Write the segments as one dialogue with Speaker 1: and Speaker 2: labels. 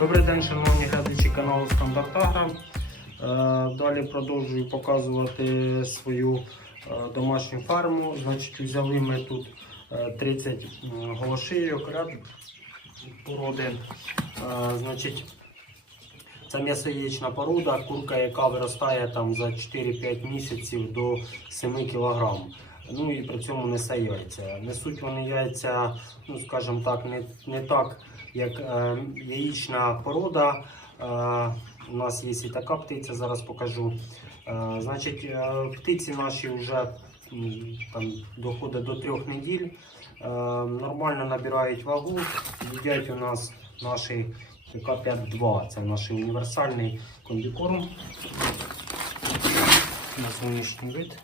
Speaker 1: Добрий день, шановні глядачі каналу Стандарт Агро. Е, Далі продовжую показувати свою е, домашню ферму. Значить, взяли ми тут е, 30 м, голошийок породи. Е, Значить, це м'ясоєчна порода, курка, яка виростає там за 4-5 місяців до 7 кг. Ну і при цьому несе яйця. Несуть вони яйця, ну скажімо так, не, не так, як е, яєчна порода. Е, у нас є і така птиця, зараз покажу. Е, значить, птиці наші вже там, доходить до трьох неділь. Нормально набирають вагу, їдять у нас наші ПК-5-2, це наш універсальний комбікорм. На зовнішній вид.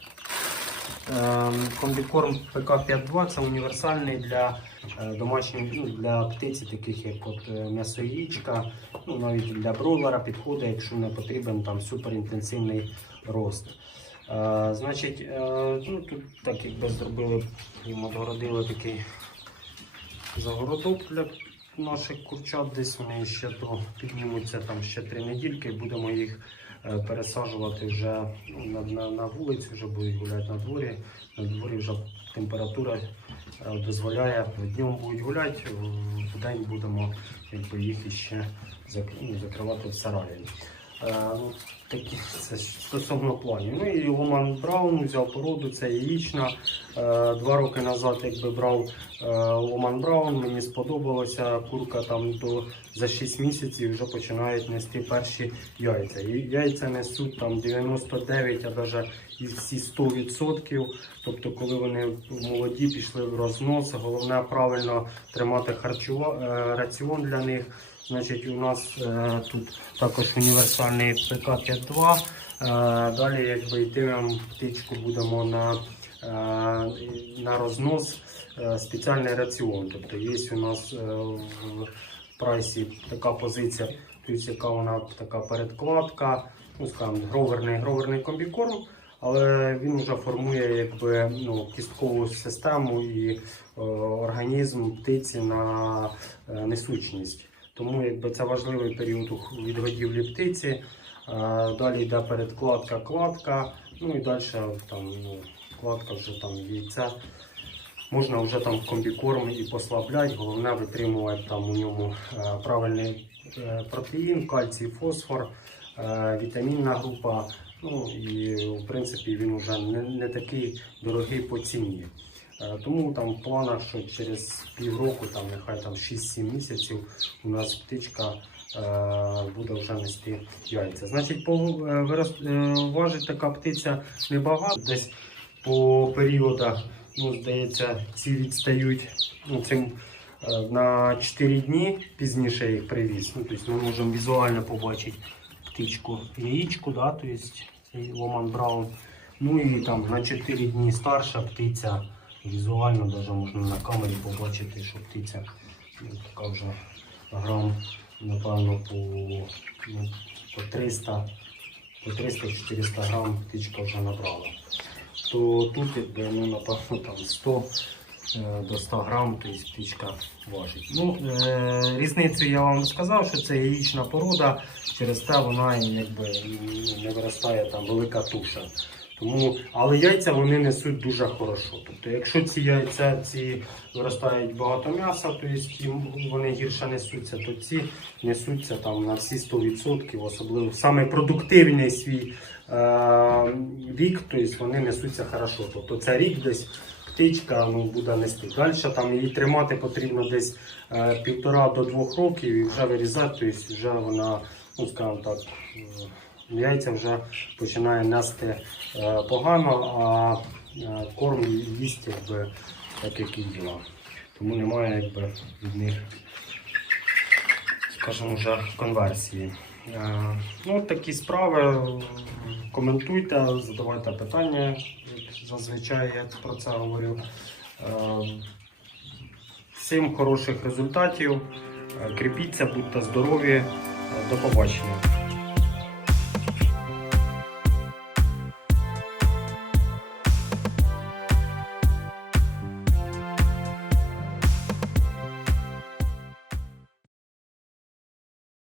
Speaker 1: Е, Комбікорм ПК-52 це універсальний для е, домашніх ну, для птиці, таких як от е, м'ясоїчка, ну навіть для бройлера підходить, якщо не потрібен там суперінтенсивний рост. Е, Значить, е, ну, тут так якби зробили, їм отгородили такий загородок для наших курчат, десь вони ще то піднімуться там ще три недільки, і будемо їх пересаджувати вже ну, на, на, на вулицю, вже будуть гуляти на дворі. На дворі вже температура е, дозволяє. Днем будуть гуляти, в день будемо якби, їх іще ну, закривати в сараї. Е, ну, Такі це стосовно планів. Ну і Ломан Браун взяв породу, це яєчна. Е, Два роки назад, якби брав е, Ломан Браун, мені сподобалося. Курка там до за 6 місяців вже починають нести перші яйця. Яйця несуть там 99, а навіть всі 100%. Тобто, коли вони молоді пішли в рознос, головне правильно тримати харчова, е, раціон для них. Значить, у нас е, тут також універсальний ПК-52. Е, далі, якби йтимемо птичку, будемо на, е, на рознос е, спеціальний раціон. Тобто є у нас е, в прайсі така позиція, тобто яка вона така передкладка, ну скажімо, гроверний, гроверний комбікорм. Але він вже формує якби, ну, кісткову систему і е, організм птиці на е, несучність. Тому якби, це важливий період відгодівлі птиці. Е, Далі йде передкладка, кладка, ну і далі там, ну, кладка вже там яйця. Можна вже там комбікорм і послабляти, головне витримувати там у ньому е, правильний е, протеїн, кальцій, фосфор, вітамінна група. Ну і в принципі він вже не, не такий дорогий по ціні. Е, Тому там в планах, що через півроку, там нехай там 6-7 місяців у нас птичка е, буде вже нести яйця. Значить, е, важить така птиця небагато, десь по періодах, ну, здається, ці відстають ну, цим на 4 дні пізніше їх привіз. Ну, тобто ми можемо візуально побачити птичку яєчку, да, тобто Ломан Браун. Ну і там на 4 дні старша птиця. Візуально навіть можна на камері побачити, що птиця ну, така вже грам, напевно, по, ну, по 300 по 300-400 грам птичка вже набрала. То тут, ну, напевно, там 100 е, до 100 грам, тобто птичка важить. Ну, е, різницю я вам сказав, що це яєчна порода, через те вона якби, не виростає там велика туша. Тому, але яйця вони несуть дуже хорошо. Тобто, якщо ці яйця ці виростають багато м'яса, то їм вони гірше несуться, то ці несуться там на всі 100%, особливо в саме продуктивний свій е, вік, тобто вони несуться хорошо. Тобто це рік десь птичка ну, буде нести. Далі там її тримати потрібно десь е, півтора до двох років і вже вирізати, тобто вже вона, ну скажімо так. е, Яйця вже починає нести е, погано, а е, корм їсть якби, так, як і їла. Тому немає якби, від них, скажімо, вже конверсії. Е, ну, такі справи. Коментуйте, задавайте питання. Зазвичай я про це говорю. Всім хороших результатів. Кріпіться, будьте здорові. До побачення.